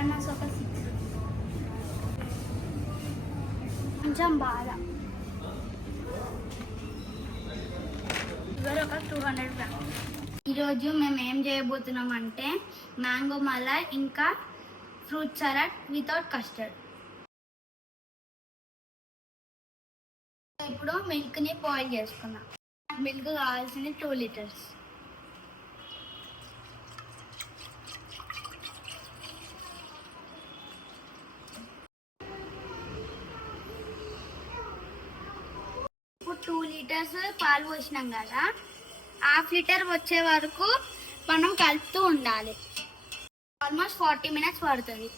Bananas ఒక 6, కొంచెం బాదం షుగర్ ఒక 200 గ్రామ్స్. ఈరోజు మేము ఏం చేయబోతున్నాం అంటే మ్యాంగో మలాయ్ ఇంకా ఫ్రూట్ సలాడ్ వితౌట్ కస్టర్డ్. ఇప్పుడు మిల్క్ని బాయిల్ చేసుకున్నాం. మిల్క్ కావాల్సింది 2 లీటర్స్. ఇప్పుడు 2 లీటర్స్ పాలు పోసినాం కదా, ½ లీటర్ వచ్చే వరకు మనం కలుపుతూ ఉండాలి. ఆల్మోస్ట్ 40 మినిట్స్ పడుతుంది.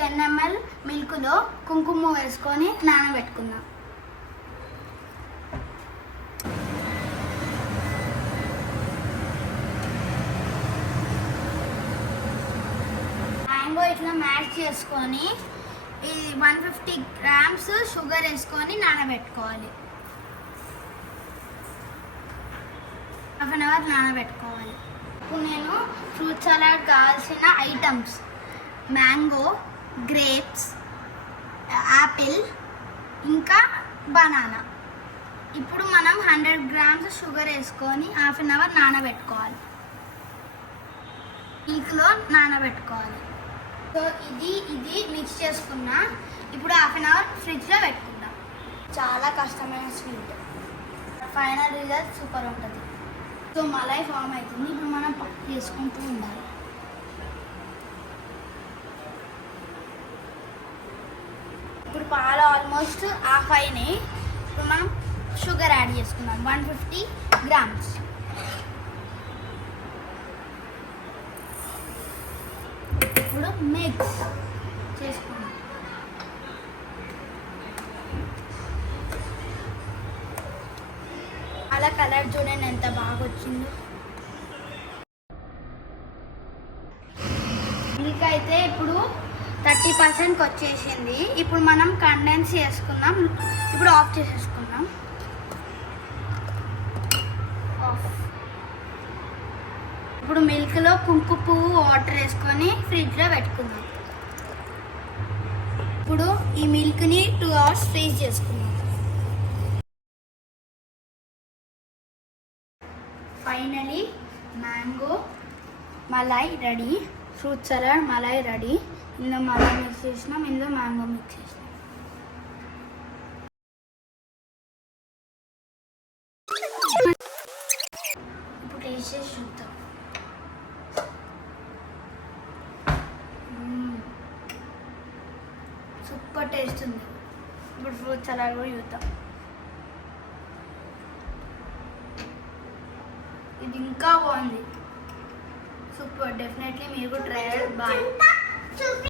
10 ml మిల్క్లో కుంకుమ వేసుకొని నానబెట్టుకుందాం. మ్యాంగో ఇట్లా మ్యాష్ చేసుకొని 150 గ్రామ్స్ షుగర్ వేసుకొని నానబెట్టుకోవాలి. ½ అన్ అవర్ నానబెట్టుకోవాలి. ఇప్పుడు నేను ఫ్రూట్ సలాడ్ కావాల్సిన ఐటమ్స్ మ్యాంగో, గ్రేప్స్, యాపిల్ ఇంకా బనానా. ఇప్పుడు మనం 100 గ్రామ్స్ షుగర్ వేసుకొని ½ అన్ అవర్ నానబెట్టుకోవాలి. మిల్క్లో నానబెట్టుకోవాలి. సో ఇది మిక్స్ చేసుకున్నా. ఇప్పుడు ½ అన్ అవర్ ఫ్రిడ్జ్లో పెట్టుకుందాం. చాలా కష్టమైన స్వీట్, ఫైనల్ రిజల్ట్ సూపర్ ఉంటుంది. సో మలై ఫామ్ అవుతుంది. ఇప్పుడు మనం పప్పు చేసుకుంటూ ఉండాలి. ఇప్పుడు పాలు ఆల్మోస్ట్ ½ అయినాయి. ఇప్పుడు మనం షుగర్ యాడ్ చేసుకున్నాం 150 గ్రామ్స్. ఇప్పుడు మిక్స్ చేసుకున్నాం. అలా కలర్ చూడండి ఎంత బాగా వచ్చిందో. మిల్క్ అయితే ఇప్పుడు 30% వచ్చేసింది. ఇప్పుడు మనం కండెన్స్ చేసుకుందాం. ఇప్పుడు ఆఫ్ చేసేసుకుందాం. ఇప్పుడు మిల్క్లో కుంకుమ పువ్వు వాటర్ వేసుకొని ఫ్రిడ్జ్లో పెట్టుకుందాం. ఇప్పుడు ఈ మిల్క్ని 2 అవర్స్ ఫ్రీజ్ చేసుకుందాం. Finally mango Malay ready, fruit salad Malay ready. ఇందులో మలాయ్ మిక్స్ చేసినాం, ఇందులో మ్యాంగో మిక్స్ చేసినాం. ఇప్పుడు టేస్ట్ చేసి చూద్దాం. సూపర్ టేస్ట్ ఉంది. ఇప్పుడు ఫ్రూట్ సలాడ్ కూడా చూద్దాం. ఇది ఇంకా బాగుంది, సూపర్. డెఫినెట్లీ మీరు కూడా ట్రై చేయండి. బాయ్.